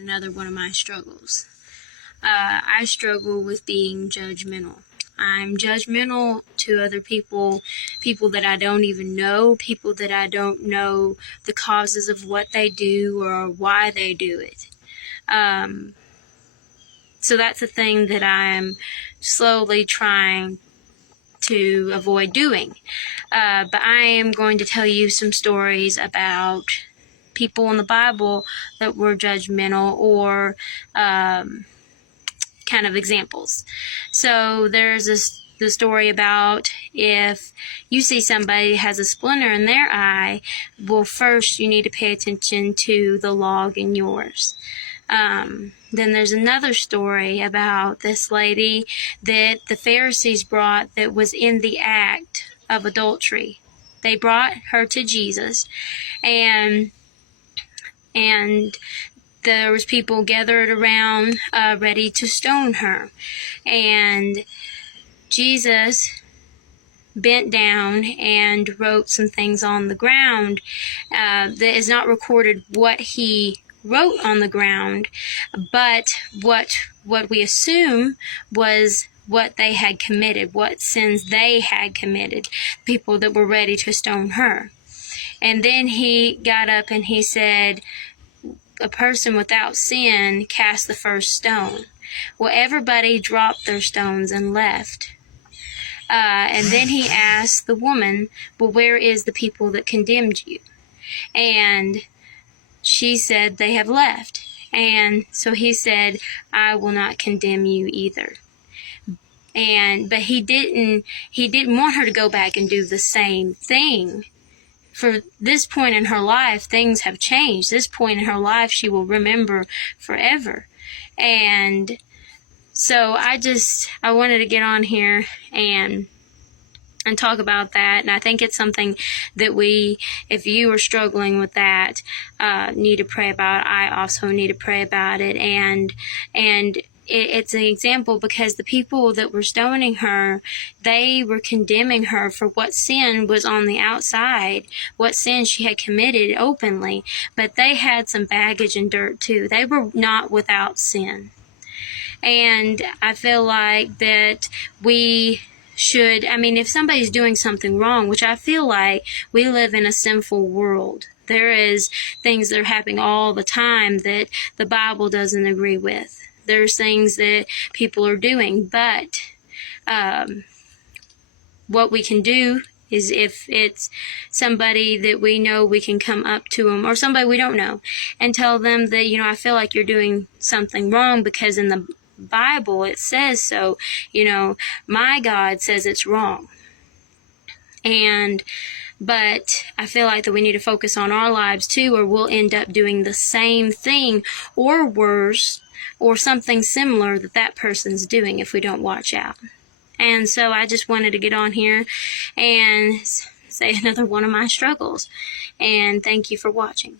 Another one of my struggles. I struggle with being judgmental. I'm judgmental to other people, people that I don't even know, people that I don't know the causes of what they do or why they do it. So that's a thing that I'm slowly trying to avoid doing. But I am going to tell you some stories about people in the Bible that were judgmental, or kind of examples. So there's the story about if you see somebody has a splinter in their eye, well, first you need to pay attention to the log in yours. Then there's another story about this lady that the Pharisees brought that was in the act of adultery. They brought her to Jesus, and there was people gathered around ready to stone her. And Jesus bent down and wrote some things on the ground. That is not recorded what he wrote on the ground, but what we assume was what they had committed, what sins they had committed, people that were ready to stone her. And then he got up and he said, a person without sin cast the first stone. Well, everybody dropped their stones and left. And then he asked the woman, well, where is the people that condemned you? And she said, they have left. And so he said, I will not condemn you either. But he didn't want her to go back and do the same thing. For this point in her life, things have changed. This point in her life, she will remember forever. And so I wanted to get on here and talk about that. And I think it's something that if you are struggling with that, need to pray about. I also need to pray about it. And it's an example because the people that were stoning her, they were condemning her for what sin was on the outside, what sin she had committed openly, but they had some baggage and dirt too. They were not without sin. And I feel like that we should, if somebody's doing something wrong, which I feel like we live in a sinful world. There is things that are happening all the time that the Bible doesn't agree with. There's things that people are doing, but what we can do is if it's somebody that we know, we can come up to them, or somebody we don't know, and tell them that, I feel like you're doing something wrong because in the Bible it says so. My God says it's wrong. But I feel like that we need to focus on our lives too, or we'll end up doing the same thing or worse, or something similar that person's doing if we don't watch out. And so I just wanted to get on here and say another one of my struggles. And thank you for watching.